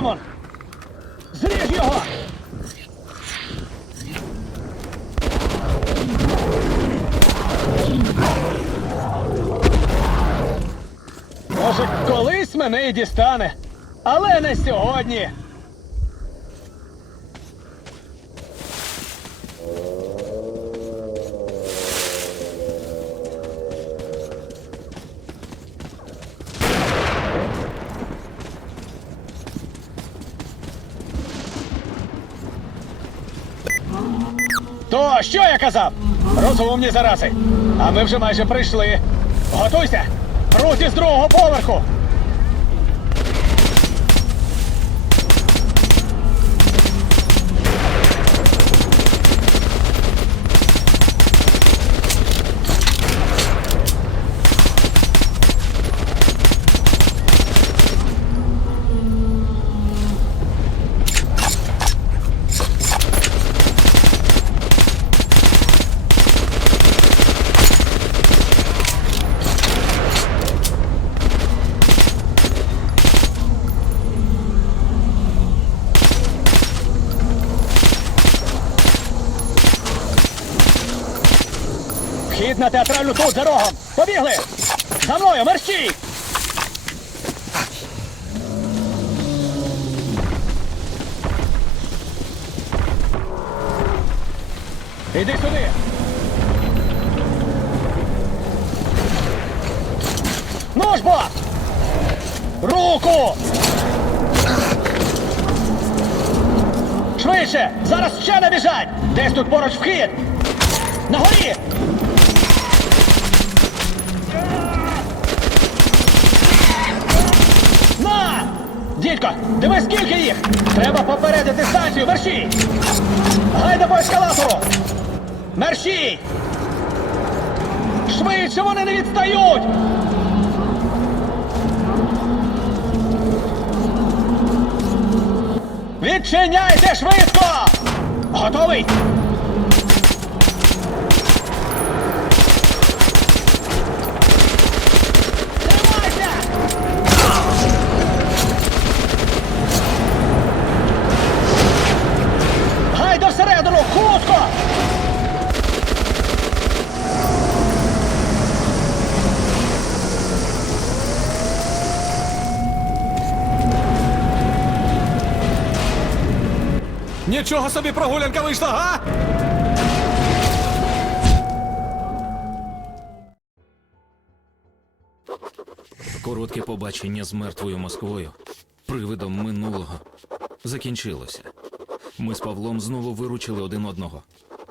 демон! Зріж його! Може, колись мене і дістане, але не сьогодні. Що я казав? Розумні зарази. А ми вже майже прийшли. Готуйся! Руки з другого поверху! Вхід на театральну тут за рогом! Побігли! За мною, мерщій! Іди сюди! Ну! Руку! Швидше! Зараз ще набіжать! Десь тут поруч вхід! На горі! На! Дідько, диви скільки їх! Треба попередити станцію, мерщій! Гайда по ескалатору! Мерщій! Швидше вони не відстають! Відчиняйте швидко! Готовий! Нічого собі прогулянка вийшла, га? Коротке побачення з мертвою Москвою, привидом минулого, закінчилося. Ми з Павлом знову виручили один одного.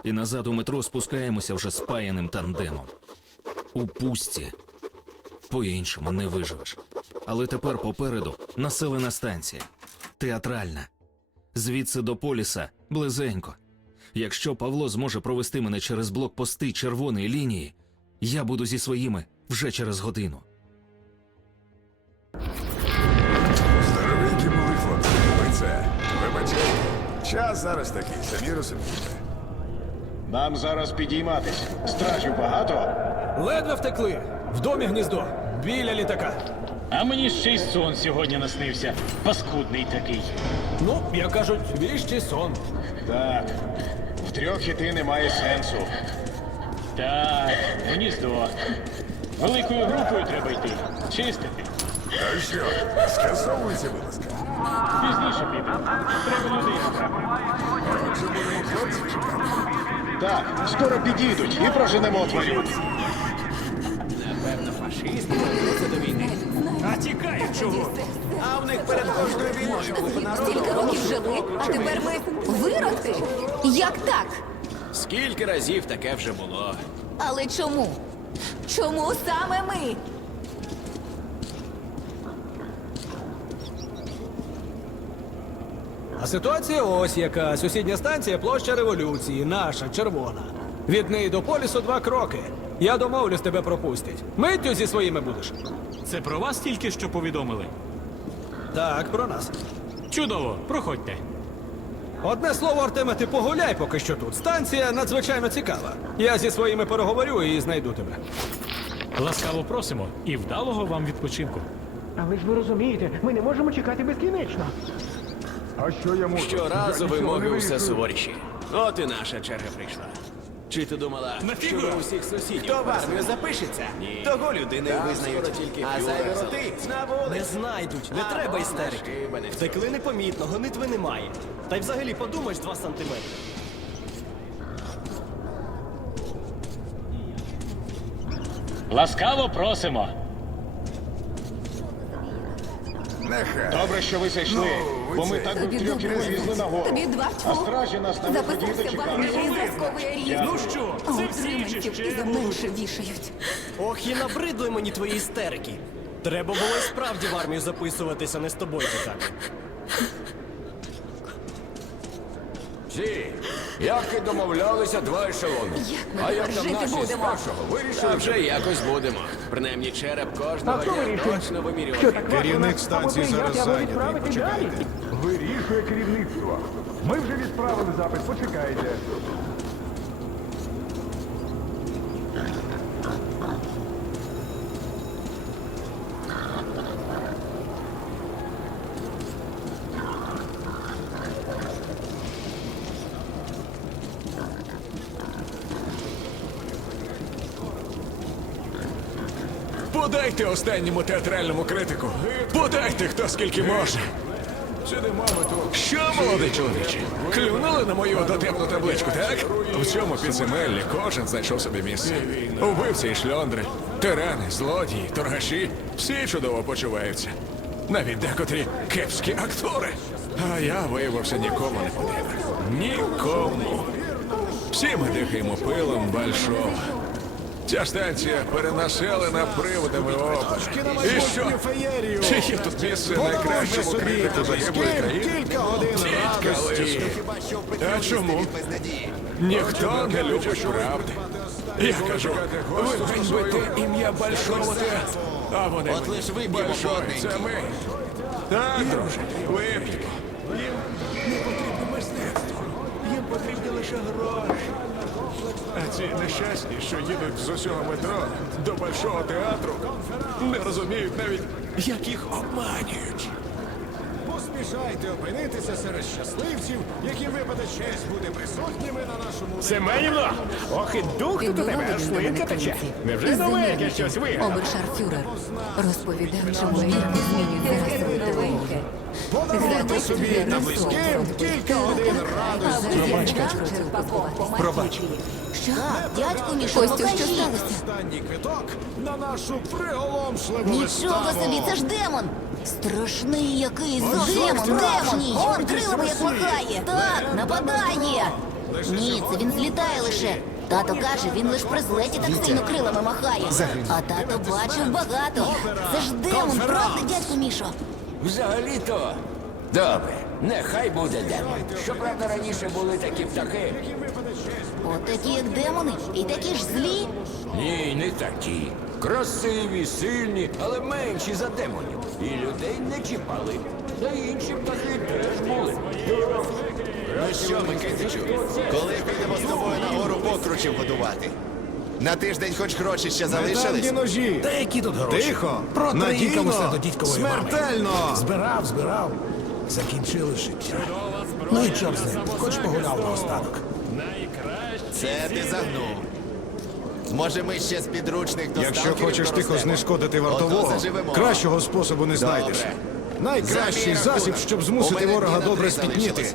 І назад у метро спускаємося вже спаяним тандемом. У пустці. По-іншому не виживеш. Але тепер попереду населена станція. Театральна. Звідси до поліса близенько. Якщо Павло зможе провести мене через блокпости червоної лінії, я буду зі своїми вже через годину. Здоровенькі були хлопці, ви це. Вибачайте. Час зараз такий, самі розумієте. Нам зараз підійматись. Стражів багато. Ледве втекли. В домі гніздо. Біля літака. А мені ще й сон сьогодні наснився. Паскудний такий. Ну, як кажуть, віщий сон. Так. Втрьох іти немає сенсу. Так, гніздо. Великою групою треба йти. Чистити. А що, скасовується вилазка? Пізніше підемо. Треба людей. Так, скоро підійдуть і проженемо тварю. А тікає чого? А в них перед кожною війною купа народу. Стільки років жили, а тепер ми виродки? Як так? Скільки разів таке вже було? Але чому? Чому саме ми? А ситуація ось яка. Сусідня станція площа революції, наша червона. Від неї до полісу два кроки. Я домовлюсь, тебе пропустять. Миттю зі своїми будеш. Це про вас тільки що повідомили. Так, про нас. Чудово, проходьте. Одне слово, Артеме, ти погуляй поки що тут. Станція надзвичайно цікава. Я зі своїми переговорю і знайду тебе. Ласкаво просимо і вдалого вам відпочинку. Але ж ви розумієте, ми не можемо чекати безкінечно. А що я можу? Щоразу вимоги все суворіші. От і наша черга прийшла. Чи ти думала, що ви усіх сусідів? Хто в армію запишеться? Ні. Того людини визнають. Тільки а зайві роти на вулиці. Не знайдуть, не треба істерики. Втекли непомітно, гонитви немає. Та й взагалі подумаєш два сантиметри. Ласкаво просимо. Нехай. Добре, що ви зайшли, ви бо ми це- так би Тобі втрьох і добре на гору. Тобі два А стражі нас там виході Записався в армію чекали. і зразковий рік. Ну що, це всі чи ще? вішають. Ох, і набридли мені твої істерики. Треба було і справді в армію записуватися, не з тобою тікати. Всі, як і домовлялися, два ешелони. Як ми а як там жити наші з будемо? першого Та вирішили? вже якось будемо. Принаймні череп кожного дня точно вимірювати. Керівник станції зараз зайнятий. Почекайте. Вирішує керівництво. Ми вже відправили запит, почекайте. Подайте останньому театральному критику. Подайте хто скільки може. Що, молодий чоловіче? Клюнули на мою дотепну табличку, так? В цьому підземеллі кожен знайшов собі місце. Убивці і шльондри, тирани, злодії, торгаші всі чудово почуваються. Навіть декотрі кепські актори. А я виявився нікому не потрібен. Нікому. Всі ми дихаємо пилом большого. Ця станція перенаселена приводами опери. І що? Чи є тут місце найкращому критику загиблої країни? Годин радості. А чому? Ніхто не любить правди. Я кажу, ви ганьбите ім'я Большого театру. А вони От лиш Большой, це ми. Так, друже, вип'ємо. Їм не потрібно мистецтво. Їм потрібні лише гроші. А ці нещасні, що їдуть з усього метро до Большого театру, не розуміють навіть, як їх обманюють. Поспішайте опинитися серед щасливців, яким випаде честь бути присутніми на нашому Семенівно! Ох і дух тут у тебе, аж слинка тече. Невже новеньке щось вигадав? Обершарфюрер розповідав, чому вірки змінюють зараз ідеологію. Подаруйте собі та близьким кілька годин радості. Пробач. Що? Дядьку Мішо, Костю, що сталося? Останній квиток на нашу приголомшливу Нічого виставу. собі, це ж демон! Страшний який демон, демон! Он крилами як махає! Так, нападає! Ні, це він злітає лише. Тато каже, він лише при злеті так сильно крилами махає. А тато бачив багато. Це ж демон, правда, дядьку Мішо? Взагалі-то. Добре, нехай буде демон. Щоправда, раніше були такі птахи. От такі як демони, і такі ж злі. Ні, не такі. Красиві, сильні, але менші за демонів. І людей не чіпали. Та інші птахи теж були. Ну що, Микитичу, коли підемо з тобою на гору покручів годувати? На тиждень хоч гроші ще залишились? Метальні ножі. Та які тут гроші? Тихо, Надійкалося до надійно, дідькової мами. смертельно. Збирав, збирав. Закінчили життя. Ну і чорт з ним, хоч погуляв наостанок. Це ти загнув. Може, ми ще з підручних доставки Якщо хочеш тихо знешкодити вартового, заживемо. кращого способу не знайдеш. Добре. Найкращий За мій засіб, рахунок. щоб У змусити мене ворога дві на добре три спітніти.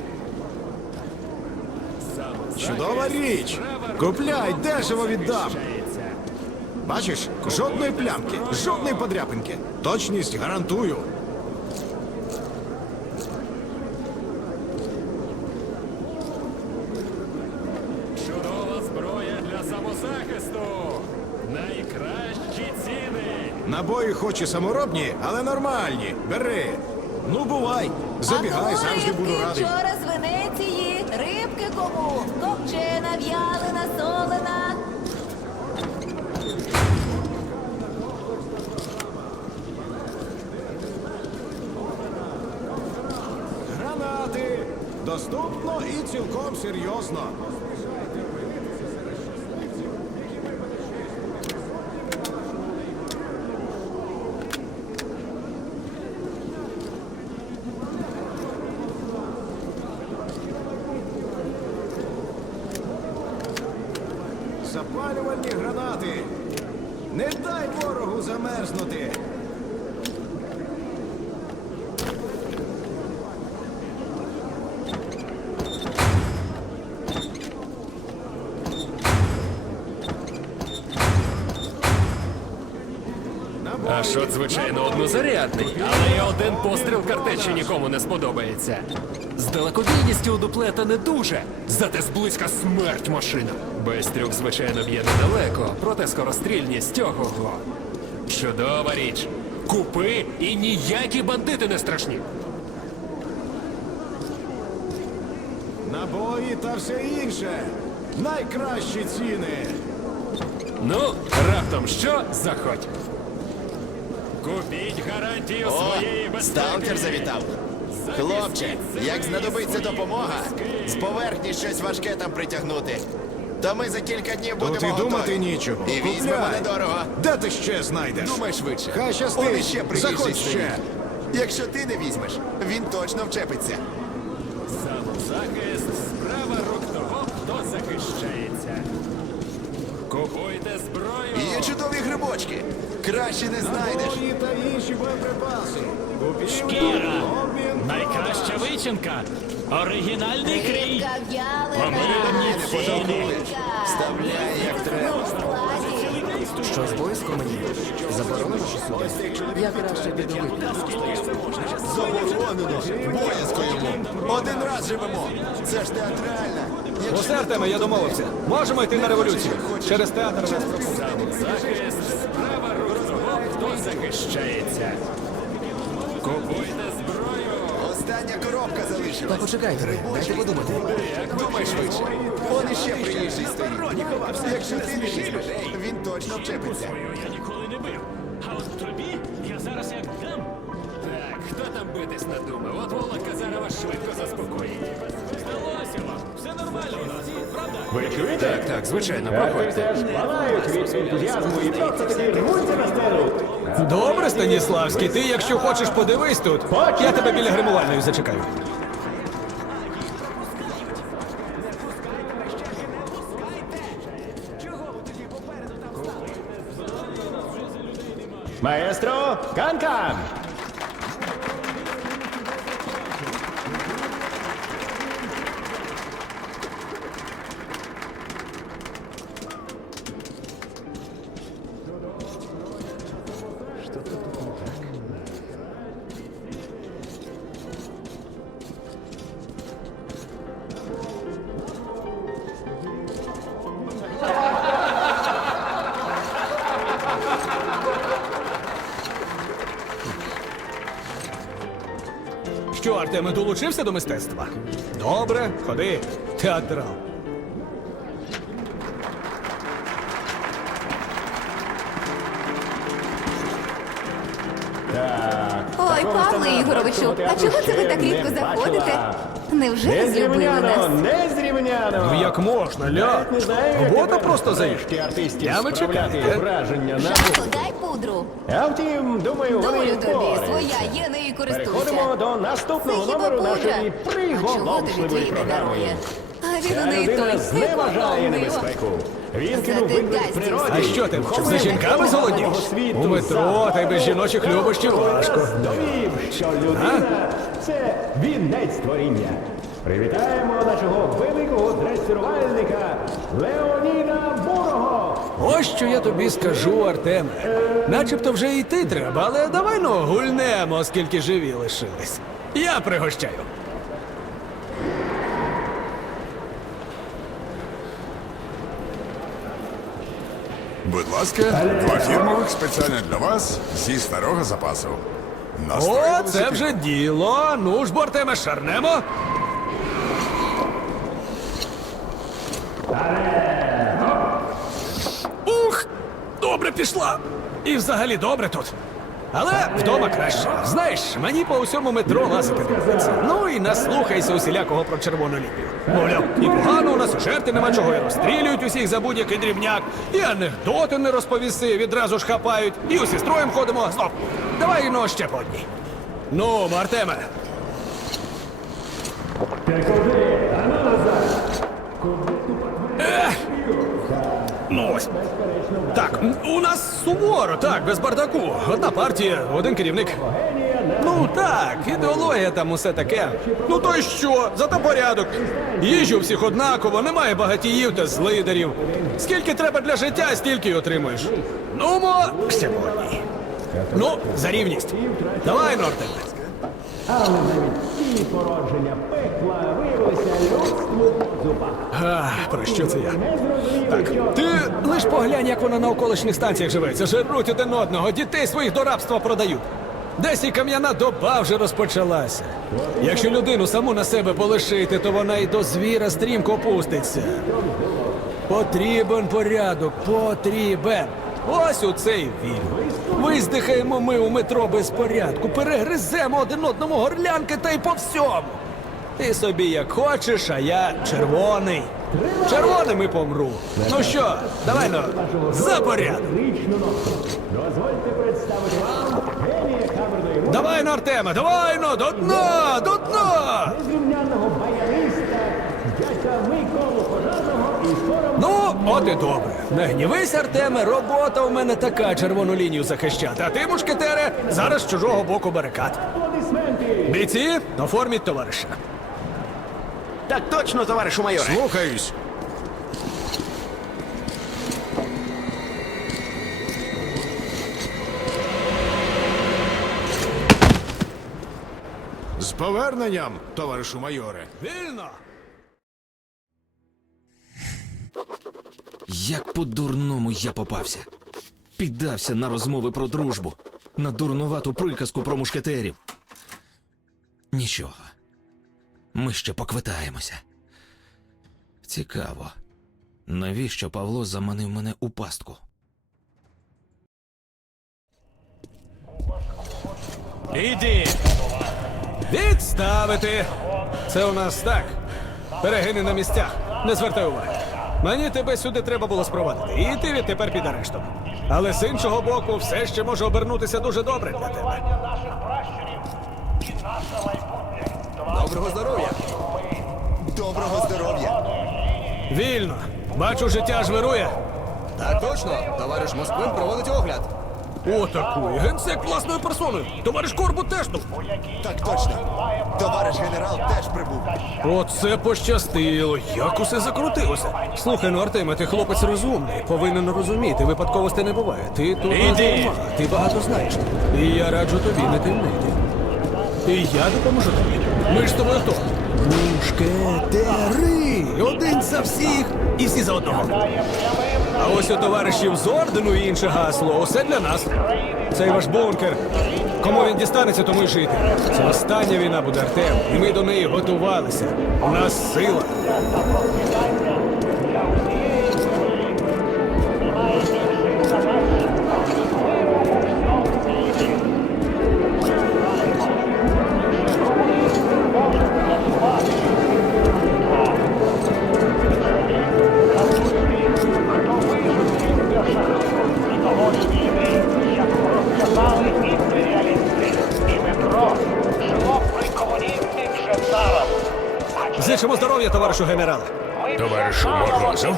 залишилось. Чудова річ. Купляй, дешево віддам. Бачиш, жодної плямки, жодної подряпинки. Точність гарантую. Чудова зброя для самозахисту. Найкращі ціни. Хоч і саморобні, але нормальні. Бери. Ну, бувай. Забігай, завжди буду радий. Вчора з Венеції. Рибки кому? Копчена, в'ялена, солена. Гранати. Доступно і цілком серйозно. Можу замерзнути. А шот, звичайно, однозарядний, але і один постріл картечі нікому не сподобається. З далекобійністю у дуплета не дуже, зате зблизька смерть машина. Безстрюк, звичайно, б'є недалеко, проте скорострільність ого-го. Чудова річ. Купи і ніякі бандити не страшні. Набої та все інше. Найкращі ціни. Ну, раптом що? Заходь. Купіть гарантію О, своєї безпеки. сталкер завітав. Хлопче, як знадобиться допомога, з поверхні щось важке там притягнути. То ми за кілька днів будемо Тут і готові. нічого. І візьмемо Купляй. недорого. Де ти ще знайдеш? Думай швидше. Хай щастить. Іще приїжджий Заходь стоїть. ще. Якщо ти не візьмеш, він точно вчепиться. Самозахист справа рук того, хто захищається. Купуйте зброю. Є чудові грибочки. Краще не знайдеш. Набої та інші боєприпаси. Шкіра. Найкраща вичинка. Оригінальний крій. Помилені ціни. Вставляй як треба. Щось боязко мені. Заборонено чи сюди? Я краще піду. Заборонено. Боязко йому. Один раз живемо. Це ж театральна. Усе, Артеме, я домовився. Можемо йти на революцію. Через театр нас. Самозахист захищається. Купуйте зброю. Остання коробка Та залишилась. почекайте, ви, дайте подумати. Думай швидше. Он іще приїжджий стоїть. Якщо ти не візьмеш, він точно вчепиться. Я ніколи не бив. А от тобі я зараз як дам. Так, хто там битись надумав? От Володка зараз вас швидко заспокоїть. Здалося вам. Все нормально у нас. Правда? Ви чуєте? Так, так, звичайно, проходьте. Теж палають від ентузіазму і просто таки рвуться на сцену. Добре, Станіславський, ти, якщо хочеш, подивись тут. Я тебе біля гримувальної зачекаю. Маестро, кан-кан! Що, Артеме, долучився до мистецтва? Добре, ходи, театрал. Ой, Павле Ігоровичу, а чого це ви так рідко заходите? Невже розлюбили нас? Незрівняно! Ну як можна, ля? Не знаю, як Робота тепер просто врешті артистів Я ви справляти чекаю. враження на Жако, дай пудру. А втім, думаю, вони Долю тобі, впораються. своя є, користуйся. Переходимо до наступного номеру нашої приголомшливої програми. А він у неї той зневажає небезпеку. Він кинув виклик природі. А що ти, щоб за жінками світу У метро та й без жіночих любощів важко. Довів, що людина це вінець творіння. Привітаємо нашого великого дресирувальника Леоніда. Ось що я тобі скажу, Артеме. Начебто вже йти треба, але давай ну гульнемо, оскільки живі лишились. Я пригощаю. Будь ласка, два фірмових спеціально для вас зі старого запасу. О, Настроїлися це вже діло. Ну ж, бо, Артеме, шарнемо. Добре пішла. І взагалі добре тут. Але вдома краще. Знаєш, мені по усьому метро лазити доведеться. Ну і наслухайся усілякого про червону лінію. Мовляв, і погано у нас жерти нема чого, і розстрілюють усіх за будь-який дрібняк, і анекдоти не розповіси, відразу ж хапають, і усі строєм ходимо. Стоп! Давай ну ще по одній. Ну, Артеме. Ех! Ну. Так, у нас суворо, так, без бардаку. Одна партія, один керівник. Ну так, ідеологія там усе таке. Ну то й що? Зато порядок. Їжі всіх однаково, немає багатіїв та злидерів. Скільки треба для життя, стільки й отримуєш. Ну, мо сьогодні. Ну, за рівність. Давай, Нортен. А, про що це я? Так, ти лиш поглянь, як вона на околишніх станціях живеться. Жируть один одного, дітей своїх до рабства продають. Десь і кам'яна доба вже розпочалася. Якщо людину саму на себе полишити, то вона і до звіра стрімко опуститься. Потрібен порядок, потрібен. Ось у цей вірю. Виздихаємо ми у метро без порядку, перегриземо один одному горлянки та й по всьому. Ти собі як хочеш, а я червоний. Червоним і помру. Ну що, давай ну, за порядок. Давай ну, Артема, давай ну, до дна, до дна! Ну, от і добре. Не гнівись, Артеме, робота у мене така червону лінію захищати. А ти, мушкетере, зараз з чужого боку барикад. Бійці, оформіть товариша. Так точно, товаришу майоре. Слухаюсь. З поверненням, товаришу майоре. Вільно! Як по-дурному я попався. Піддався на розмови про дружбу, на дурнувату приказку про мушкетерів. Нічого. Ми ще поквитаємося. Цікаво. Навіщо Павло заманив мене у пастку? Іди! Відставити! Це у нас так. Перегини на місцях. Не звертай уваги. Мені тебе сюди треба було спровадити, і ти відтепер під арештом. Але з іншого боку, все ще може обернутися дуже добре для тебе. Доброго здоров'я! Доброго здоров'я! Вільно. Бачу, життя аж вирує. Так точно, товариш Москвин проводить огляд. Отакої. Генсек власною персоною. Товариш Корбу теж тут. Так точно. Товариш генерал теж прибув. Оце пощастило. Як усе закрутилося. Слухай, ну Артеме, ти хлопець розумний. Повинен розуміти. Випадковостей не буває. Ти тут Іди. Ти багато знаєш. І я раджу тобі не темнити. І я допоможу тобі. Ми ж з тобою хто? Мушкетери! Один за всіх і всі за одного. А ось у товаришів з ордену і інше гасло. Усе для нас. Цей ваш бункер. Кому він дістанеться, тому й жити. Це остання війна буде Артем, і ми до неї готувалися. У нас сила. Зичимо здоров'я, товаришу генерале. Товаришу Морозов,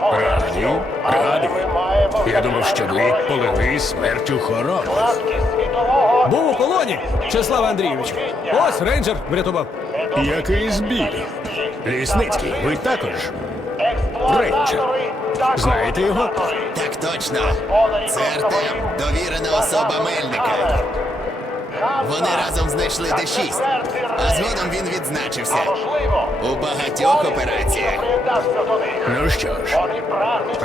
радий, радий. Я думав, що ви полегли смертю хороми. Був у полоні, Чеслав Андрійович. Ось рейнджер врятував. Який збій? Лісницький, ви також? Рейнджер. Знаєте його? Так точно. Це Артем, довірена особа Мельника. Вони разом знайшли Д6, а згодом він відзначився. У багатьох операціях. Ну що ж,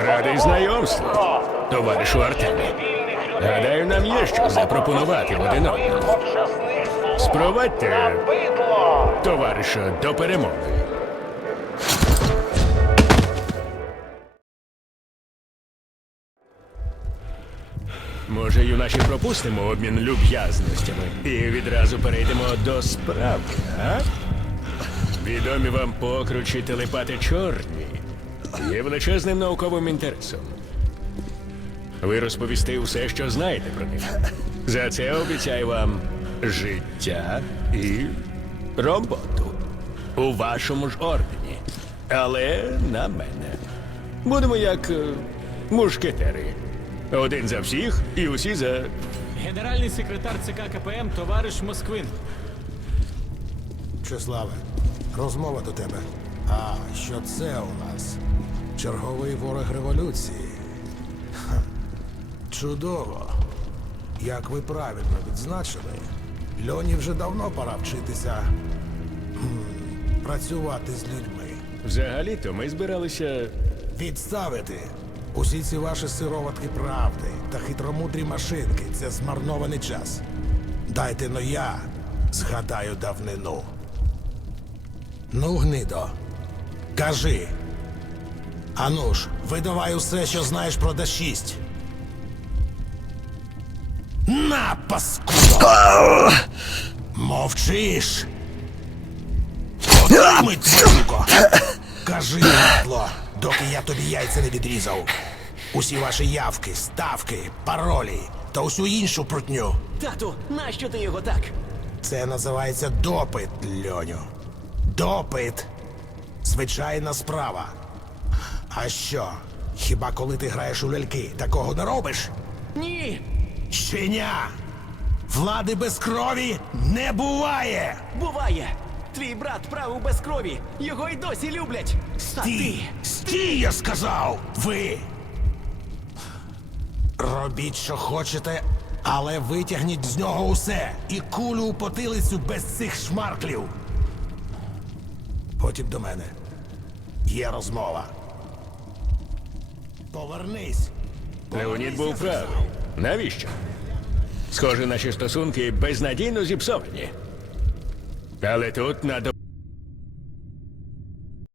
радий знайомству, товаришу Артемі. Гадаю, нам є що запропонувати один одному. Спровадьте товариша до перемоги. Може, юначе пропустимо обмін люб'язностями і відразу перейдемо до справи, а? Відомі вам покручі телепати чорні є величезним науковим інтересом. Ви розповісти все, що знаєте про них. За це обіцяю вам життя і роботу у вашому ж ордені. Але на мене. Будемо як е, мушкетери. Один за всіх і усі за. Генеральний секретар ЦК КПМ товариш Москвин. Чеславе, розмова до тебе. А що це у нас? Черговий ворог революції. Ха. Чудово. Як ви правильно відзначили, Льоні вже давно пора вчитися м, працювати з людьми. Взагалі-то ми збиралися. Відставити усі ці ваші сироватки правди та хитромудрі машинки це змарнований час. Дайте но я згадаю давнину. Ну, гнидо, кажи. Ану ж, видавай усе, що знаєш про Д6. На, паскудо! Мовчиш! Отримай! Кажи, Матло, доки я тобі яйця не відрізав. Усі ваші явки, ставки, паролі та усю іншу прутню. Тату, нащо ти його так? Це називається допит, Льоню. Допит. Звичайна справа. А що? Хіба коли ти граєш у ляльки, такого не робиш? Ні! Щеня! Влади без крові не буває! Буває! Твій брат правив без крові! Його й досі люблять! Стій! Стій, я сказав! Ви! Робіть, що хочете, але витягніть з нього усе і кулю у потилицю без цих шмарклів. Потім до мене. Є розмова. Повернись. Леонід був правий. Навіщо? Схоже, наші стосунки безнадійно зіпсовані. Але тут надо.